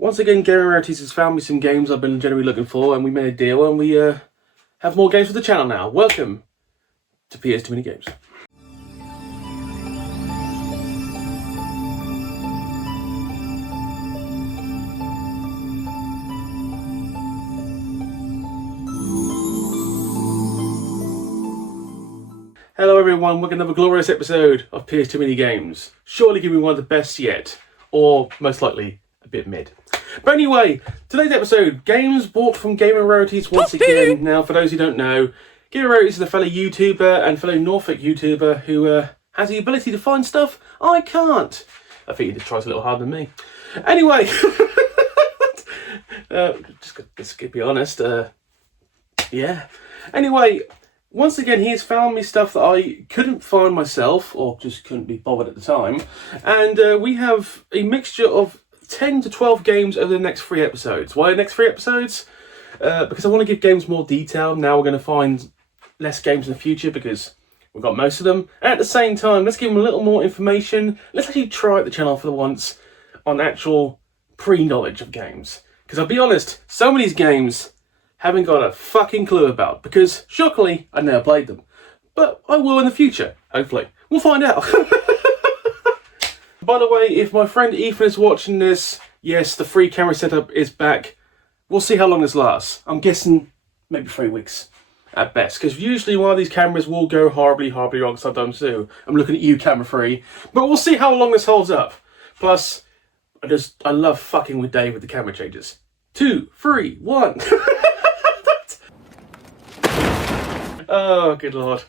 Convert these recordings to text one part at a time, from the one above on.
Once again, Gamer Rarities has found me some games I've been generally looking for, and we made a deal, and we have more games for the channel now. Welcome to PS Too Many Games. Hello everyone, welcome to another glorious episode of PS Too Many Games. Surely give me one of the best yet, or most likely a bit mid. But anyway, today's episode, games bought from Gamer Rarities once again. Now, for those who don't know, Gamer Rarities is a fellow YouTuber and fellow Norfolk YouTuber who has the ability to find stuff I can't. I think he tries a little harder than me. Anyway, just to be honest, yeah. Anyway, once again, he has found me stuff that I couldn't find myself, or just couldn't be bothered at the time. And we have a mixture of 10 to 12 games over the next 3 episodes. Why the next 3 episodes? Because I want to give games more detail. Now we're going to find less games in the future because we've got most of them. And at the same time, let's give them a little more information. Let's actually try out the channel for the once on actual pre-knowledge of games. Because I'll be honest, some of these games haven't got a fucking clue about, because shockingly, I never played them. But I will in the future, hopefully. We'll find out. By the way, if my friend Ethan is watching this, yes, the free camera setup is back. We'll see how long this lasts. I'm guessing maybe 3 weeks at best, because usually one of these cameras will go horribly wrong, sometimes too. I'm looking at you, camera free. But we'll see how long this holds up. Plus, I love fucking with Dave with the camera changes. 2, 3, 1. Oh, good lord.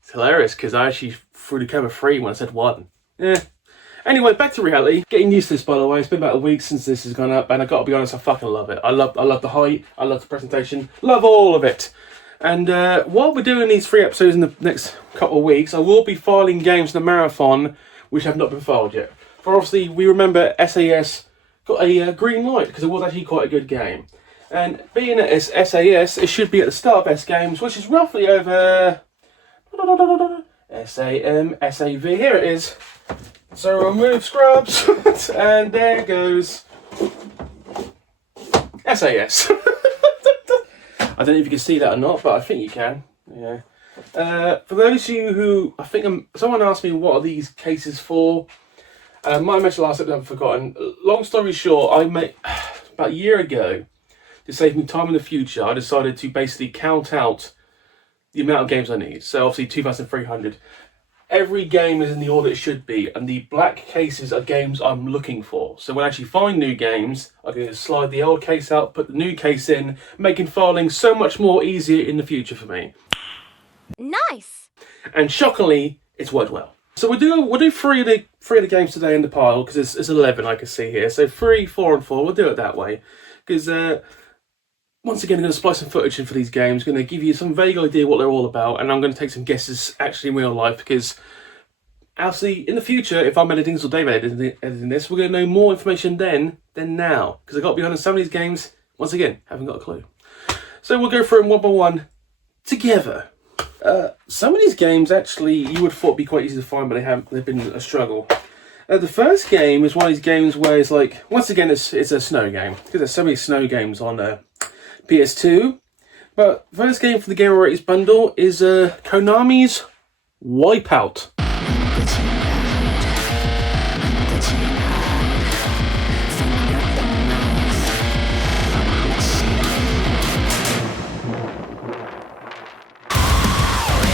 It's hilarious, because I actually threw the camera free when I said 1. Yeah. Anyway, back to reality. Getting used to this, by the way. It's been about a week since this has gone up, and I got to be honest, I fucking love it. I love the height, I love the presentation, love all of it. And while we're doing these 3 episodes in the next couple of weeks, I will be filing games in the marathon which have not been filed yet. For obviously, we remember SAS got a green light because it was actually quite a good game. And being at SAS, it should be at the start of S Games, which is roughly over SAV. Here it is. So remove scrubs, and there goes SAS. I don't know if you can see that or not, but I think you can. Yeah. For those of you who, I think someone asked me what are these cases for. Might mention last episode, I've forgotten. Long story short, I made about a year ago, to save me time in the future, I decided to basically count out the amount of games I need. So obviously 2,300. Every game is in the order it should be, and the black cases are games I'm looking for. So when I actually find new games, I can just slide the old case out, put the new case in, making filing so much more easier in the future for me. Nice! And shockingly, it's worked well. So we'll do three of the games today in the pile, because it's 11 I can see here. So 3, 4 and 4, we'll do it that way. Because once again, I'm going to splice some footage in for these games. I'm going to give you some vague idea what they're all about, and I'm going to take some guesses actually in real life, because actually in the future, if I'm editing this or Dave editing this, we're going to know more information then than now. Because I've got to be honest, some of these games, once again, haven't got a clue. So we'll go through them one by one together. Some of these games actually you would have thought would be quite easy to find, but they've been a struggle. The first game is one of these games where it's like, once again, it's a snow game, because there's so many snow games on PS2. But first game for the Gamer Rarities bundle is Konami's Wipeout.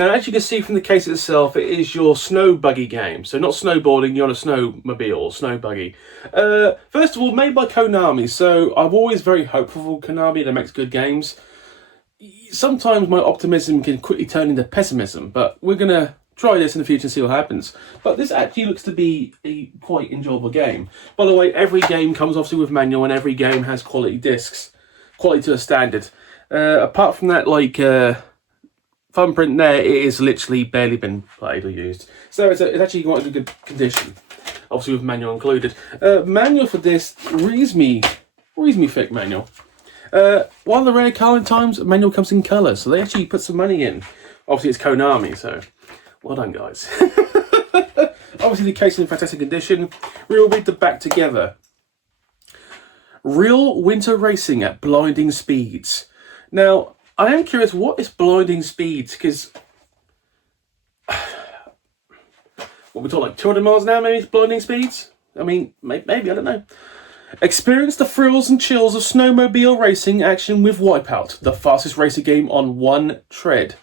Now, as you can see from the case itself, it is your snow buggy game. So not snowboarding, you're on a snowmobile, snow buggy. First of all, made by Konami. So I'm always very hopeful for Konami that makes good games. Sometimes my optimism can quickly turn into pessimism, but we're going to try this in the future and see what happens. But this actually looks to be a quite enjoyable game. By the way, every game comes obviously with manual, and every game has quality discs. Quality to a standard. Apart from that, like thumbprint there, it is literally barely been played or used. So it's actually quite in good condition. Obviously with manual included. Manual for this, reasonably thick manual. One of the rare colour times, manual comes in colour, so they actually put some money in. Obviously it's Konami, so well done guys. Obviously the case is in fantastic condition. We will read the back together. Real winter racing at blinding speeds. Now, I am curious, what is blinding speeds? Because what we talk, like 200 miles an hour, maybe blinding speeds? I mean, maybe, I don't know. Experience the thrills and chills of snowmobile racing action with Wipeout, the fastest racing game on one tread.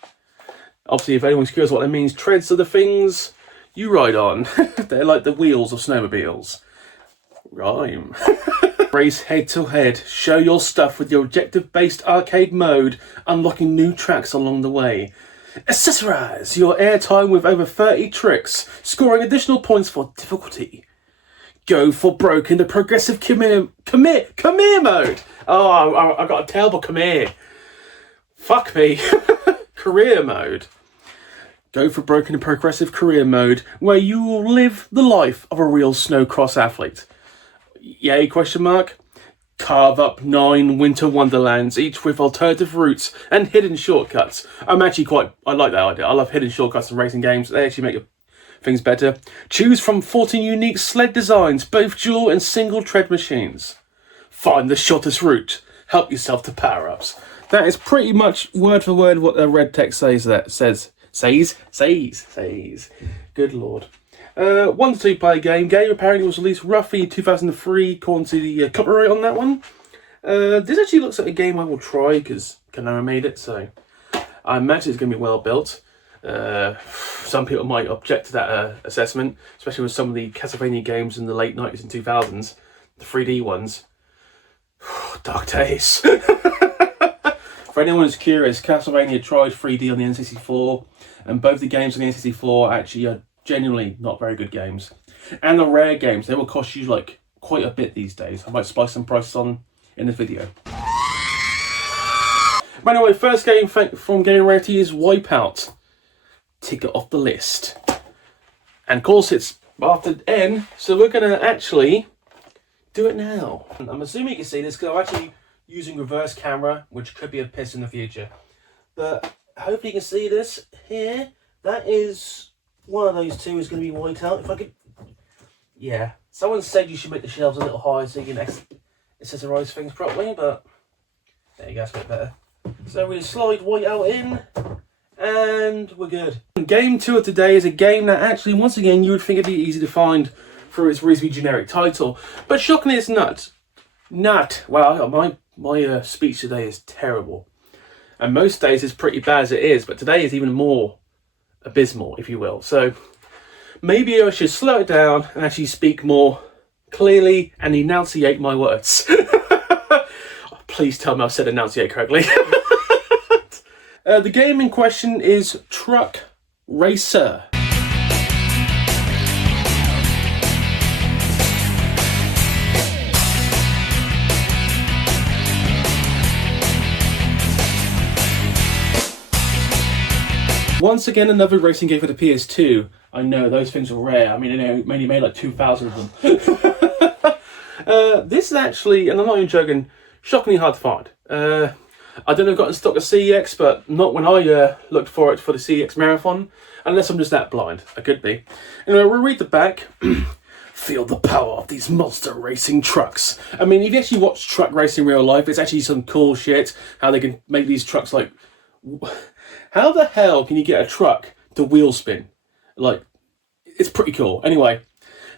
Obviously, if anyone's curious what that means, treads are the things you ride on. They're like the wheels of snowmobiles. Rhyme. Race head to head, show your stuff with your objective-based arcade mode, unlocking new tracks along the way. Accessorize your airtime with over 30 tricks, scoring additional points for difficulty. Go for broke in the progressive come here mode. Oh, I got a terrible come here. Fuck me. Career mode. Go for broke in the progressive career mode, where you will live the life of a real snowcross athlete. Yay, question mark. Carve up 9 winter wonderlands, each with alternative routes and hidden shortcuts. I like that idea. I love hidden shortcuts in racing games. They actually make things better. Choose from 14 unique sled designs, both dual and single tread machines. Find the shortest route. Help yourself to power-ups. That is pretty much word for word what the red text says. Good lord. 1 to 2 player game. Game apparently was released roughly in 2003, according to the copyright on that one. This actually looks like a game I will try because Konami made it, so I imagine it's going to be well built. Some people might object to that assessment, especially with some of the Castlevania games in the late 90s and 2000s, the 3D ones. Dark days. For anyone who's curious, Castlevania tried 3D on the N64, and both the games on the N64 actually are genuinely not very good games. And the rare games, they will cost you like quite a bit these days. I might splice some prices on in this video. But anyway, first game from Gaming Rarities is Wipeout. Tick it off the list. And of course it's after N, so we're going to actually do it now. I'm assuming you can see this because I'm actually using reverse camera, which could be a piss in the future. But hopefully you can see this here. That is one of those two is going to be Wipeout. If I could... Yeah. Someone said you should make the shelves a little higher so you can accessorize things properly, but there you go, it's a bit better. So we slide Wipeout in. And we're good. Game 2 of today is a game that actually, once again, you would think it'd be easy to find through its reasonably generic title. But shockingly, it's not. Well, my speech today is terrible. And most days it's pretty bad as it is, but today is even more abysmal, if you will. So maybe I should slow it down and actually speak more clearly and enunciate my words. Please tell me I've said enunciate correctly. The game in question is Truck Racer. Once again, another racing game for the PS2. I know, those things are rare. I mean, they only made like 2,000 of them. This is actually, and I'm not even joking, shockingly hard to find. I don't know if I've got in stock a CEX, but not when I looked for it for the CEX Marathon, unless I'm just that blind. I could be. Anyway, we'll read the back. Feel the power of these monster racing trucks. I mean, if you actually watch truck racing in real life, it's actually some cool shit. How they can make these trucks like... How the hell can you get a truck to wheel spin? Like, it's pretty cool. Anyway,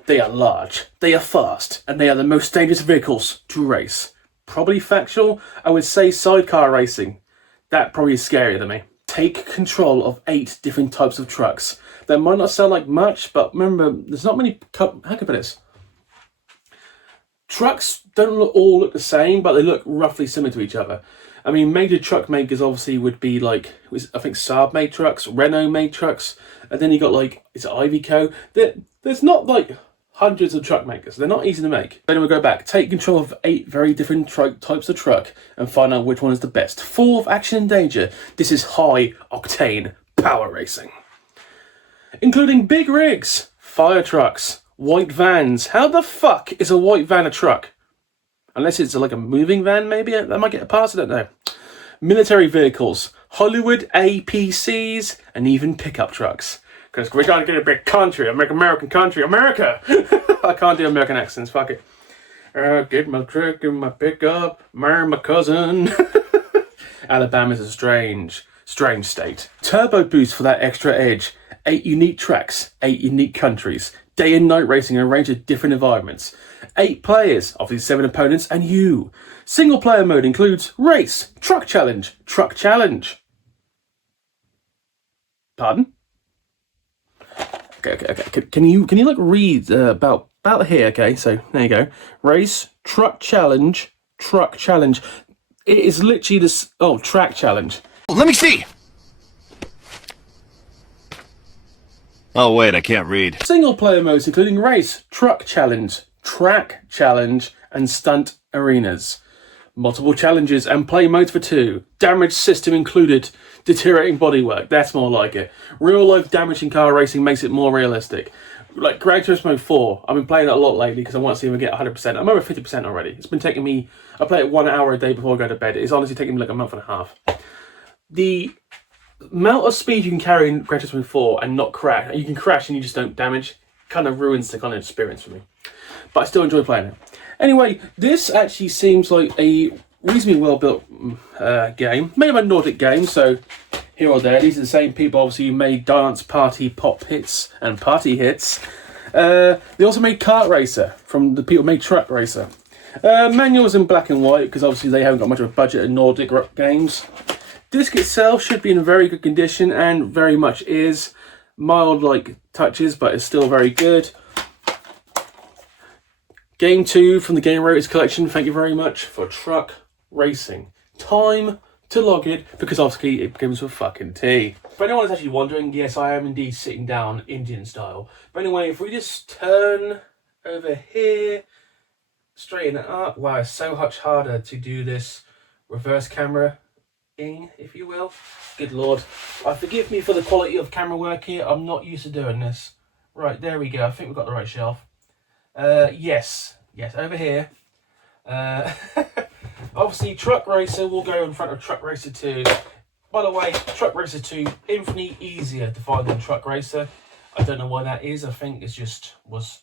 they are large, they are fast, and they are the most dangerous vehicles to race. Probably factual, I would say sidecar racing. That probably is scarier than me. Take control of 8 different types of trucks. That might not sound like much, but remember, there's not many... How can I put this? Trucks don't all look the same, but they look roughly similar to each other. I mean, major truck makers obviously would be like, I think Saab made trucks, Renault made trucks, and then you got like, is it Iveco? There's not like hundreds of truck makers. They're not easy to make. Then we'll go back. Take control of 8 very different types of truck and find out which one is the best. Full of action and danger. This is high-octane power racing. Including big rigs, fire trucks, white vans. How the fuck is a white van a truck? Unless it's like a moving van, maybe? That might get a pass, I don't know. Military vehicles, Hollywood APCs, and even pickup trucks. Because we're going to get a big country, American country, America! I can't do American accents, fuck it. Get my truck and my pickup, marry my cousin. Alabama's a strange state. Turbo boost for that extra edge. 8 unique tracks, 8 unique countries. Day and night racing in a range of different environments. 8 players, obviously 7 opponents, and you. Single player mode includes race, truck challenge. Pardon? Okay. Can you like read about here? Okay, so there you go. Race, truck challenge. It is literally this. Oh, track challenge. Let me see. Oh wait, I can't read. Single player modes including race, truck challenge, track challenge, and stunt arenas. Multiple challenges and play modes for 2. Damage system included. Deteriorating bodywork, that's more like it. Real life damage in car racing makes it more realistic. Like Gran Turismo 4, I've been playing it a lot lately because I want to see if I get 100%. I'm over 50% already. It's been taking me, I play it 1 hour a day before I go to bed. It's honestly taking me like a month and a half. The amount of speed you can carry in Gran Turismo 4 and not crash, you can crash and you just don't damage, kind of ruins the kind of experience for me. But I still enjoy playing it. Anyway, this actually seems like a reasonably well built game, made by Nordic Games, so here or there. These are the same people obviously who made Dance Party Pop Hits and Party Hits. They also made Kart Racer from the people who made Truck Racer. Manuals in black and white because obviously they haven't got much of a budget in Nordic games. Disc itself should be in very good condition and very much is. Mild like touches, but it's still very good. Game 2 from the Gamer Rarities collection, thank you very much, for Truck Racing. Time to log it, because obviously it begins with fucking T. For anyone that's actually wondering, yes, I am indeed sitting down Indian style. But anyway, if we just turn over here, straighten it up. Wow, it's so much harder to do this reverse camera-ing, if you will. Good lord. Forgive me for the quality of camera work here. I'm not used to doing this. Right, there we go. I think we've got the right shelf. Yes, over here. Obviously, Truck Racer will go in front of Truck Racer 2. By the way, Truck Racer 2, infinitely easier to find than Truck Racer. I don't know why that is. I think it's just, was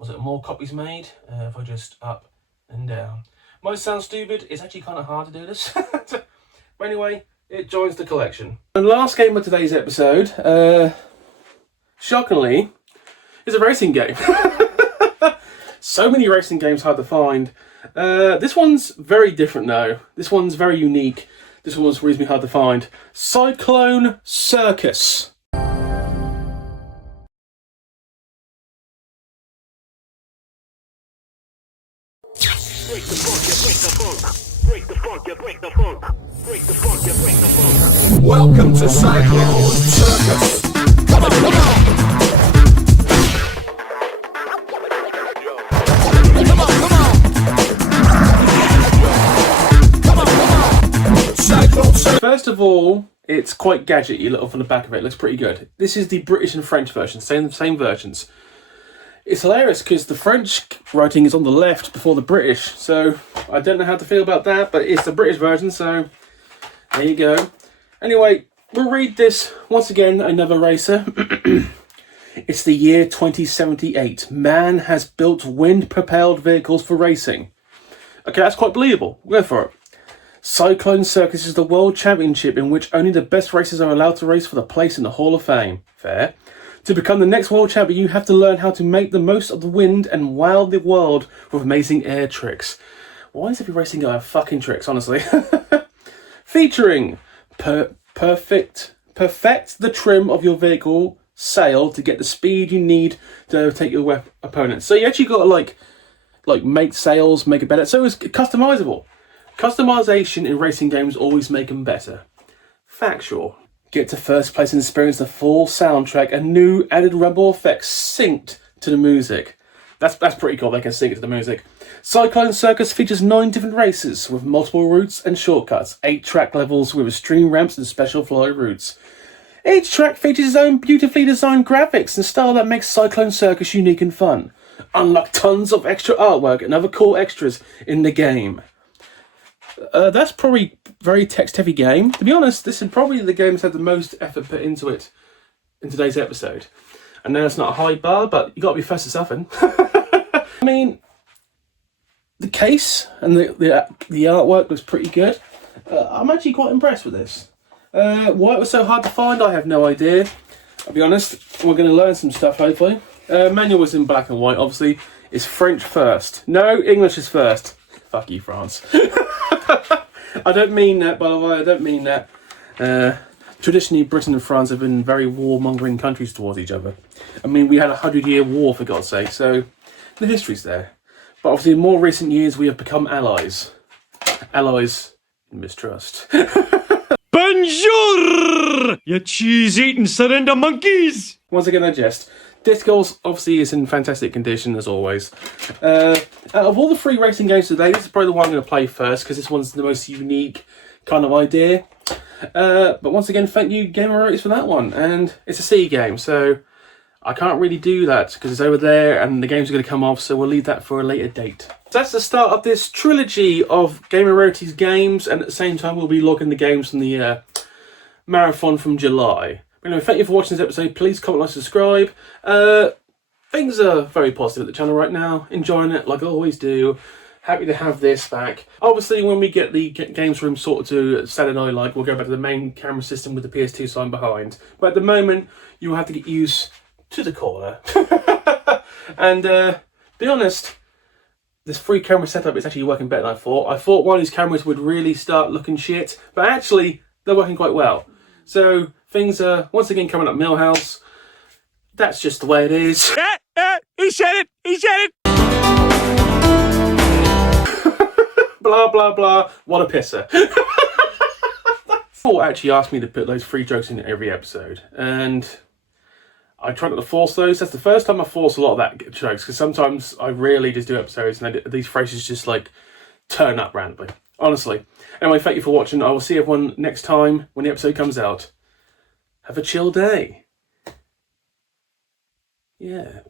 it more copies made? If I just up and down. Might sound stupid, it's actually kind of hard to do this. But anyway, it joins the collection. And last game of today's episode, shockingly, is a racing game. So many racing games hard to find. This one's very different though. This one's very unique. This one's reasonably hard to find. Cyclone Circus. Break the funk, yeah, break the funk. Break the funk, yeah, break the funk. Break the funk, yeah, break the funk. Welcome to Cyclone Circus. Come on, come on. First of all, it's quite gadgety. Look from the back of it, it looks pretty good. This is the British and French version, same versions. It's hilarious because the French writing is on the left before the British, so I don't know how to feel about that, but it's the British version, so there you go. Anyway, we'll read this once again, another racer. It's the year 2078. Man has built wind-propelled vehicles for racing. Okay, that's quite believable. Go for it. Cyclone Circus is the world championship in which only the best racers are allowed to race for the place in the Hall of Fame. Fair. To become the next world champion, you have to learn how to make the most of the wind and wow the world with amazing air tricks. Why is every racing guy have fucking tricks, honestly? Featuring perfect the trim of your vehicle sail to get the speed you need to overtake your opponent. So you actually got to like make sails, make it better. So it's customizable. Customization in racing games always make them better. Factual. Get to first place and experience the full soundtrack and new added rumble effects synced to the music. That's pretty cool, they can sync it to the music. Cyclone Circus features 9 different races with multiple routes and shortcuts, 8 track levels with extreme ramps and special flow routes. Each track features its own beautifully designed graphics and style that makes Cyclone Circus unique and fun. Unlock tons of extra artwork and other cool extras in the game. That's probably a very text-heavy game. To be honest, this is probably the game that's had the most effort put into it in today's episode. I know it's not a high bar, but you got to be first to something. I mean, the case and the artwork was pretty good. I'm actually quite impressed with this. Why it was so hard to find, I have no idea. I'll be honest, we're going to learn some stuff hopefully. Manual was in black and white, obviously. It's French first. No, English is first. Fuck you, France. I don't mean that, by the way, I don't mean that. Traditionally, Britain and France have been very warmongering countries towards each other. I mean, we had a 100-year war, for God's sake, so the history's there. But obviously, in more recent years, we have become allies. Allies in mistrust. Bonjour, you cheese-eating surrender monkeys! Once again, I jest. Disc Golf obviously is in fantastic condition, as always. Out of all the free racing games today, this is probably the one I'm going to play first, because this one's the most unique kind of idea. But once again, thank you, Gamer Rarities, for that one. And it's a C game, so I can't really do that because it's over there and the games are going to come off, so we'll leave that for a later date. So that's the start of this trilogy of Gamer Rarities games, and at the same time we'll be logging the games from the marathon from July. But anyway, thank you for watching this episode. Please comment, like, subscribe. Things are very positive at the channel right now. Enjoying it like I always do. Happy to have this back. Obviously, when we get the games room sorted to Saturday night, like, we'll go back to the main camera system with the PS2 sign behind. But at the moment, you will have to get used to the corner. And be honest, this free camera setup is actually working better than I thought. I thought one of these cameras would really start looking shit, but actually, they're working quite well. So things are once again coming up Millhouse. That's just the way it is. He said it! He said it! Blah, blah, blah. What a pisser. Paul actually asked me to put those free jokes in every episode, and I try not to force those. That's the first time I force a lot of that jokes, because sometimes I really just do episodes and these phrases just like turn up randomly. Honestly. Anyway, thank you for watching. I will see everyone next time when the episode comes out. Have a chill day. Yeah.